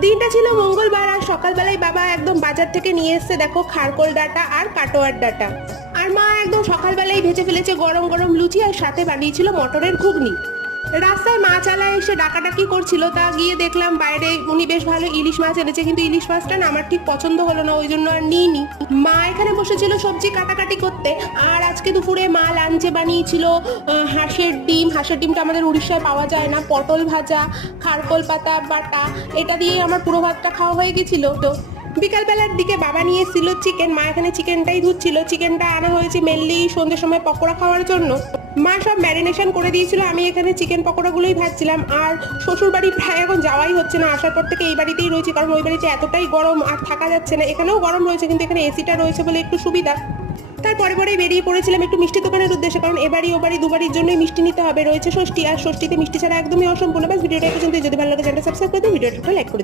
দিনটা ছিল মঙ্গলবার আর সকালবেলায় বাবা একদম বাজার থেকে নিয়ে এসেছে দেখো খারকোল ডাঁটা আর কাটোয়ার ডাঁটা। আর মা একদম সকালবেলায় ভেজে ফেলেছে গরম গরম লুচি আর সাথে বানিয়েছিল মটরের ঘুগনি। রাস্তায় মা চালায় এসে ডাকাডাকি করছিল, তা গিয়ে দেখলাম বাইরে উনি বেশ ভালো ইলিশ মাছ এনেছে, কিন্তু ইলিশ মাছটা না আমার ঠিক পছন্দ হলো না, ওই জন্য আর নিইনি। মা এখানে বসেছিল সবজি কাটাকাটি করতে। আর আজকে দুপুরে মা লাঞ্চে বানিয়েছিল হাঁসের ডিম। হাঁসের ডিমটা আমাদের উড়িষ্যায় পাওয়া যায় না। পটল ভাজা, খারকোল পাতা বাটা, এটা দিয়ে আমার পুরো ভাতটা খাওয়া হয়ে গেছিল। তো বিকালবেলার দিকে বাবা নিয়ে এসেছিল চিকেন। মা এখানে চিকেনটাই ধুচ্ছিল। চিকেনটা আনা হয়েছে মেনলি সন্ধ্যের সময় পকোড়া খাওয়ার জন্য। মা সব ম্যারিনেশন করে দিয়েছিল, আমি এখানে চিকেন পকোড়াগুলোই ভাজছিলাম। আর শ্বশুর বাড়ি প্রায় এখন যাওয়াই হচ্ছে না, আসার পর থেকে এই বাড়িতেই রয়েছে, কারণ ওই বাড়িতে এতটাই গরম আর থাকা যাচ্ছে না। এখানেও গরম রয়েছে কিন্তু এখানে এসিটা রয়েছে বলে একটু সুবিধা। তারপরে পরেই বেরিয়ে পড়েছিলাম একটু মিষ্টি দোকানের উদ্দেশ্যে, কারণ এবারই ও বাড়ি দুবারির জন্যই মিষ্টি নিতে হবে। রয়েছে ষষ্ঠী, আর ষষ্ঠীতে মিষ্টি ছাড়া একদমই অসম্পূর্ণ। বাস ভিডিওটা পর্যন্ত, যদি ভালো লাগে চ্যানেলটা সাবস্ক্রাইব করে দিন, ভিডিওটা লাইক করে দিন।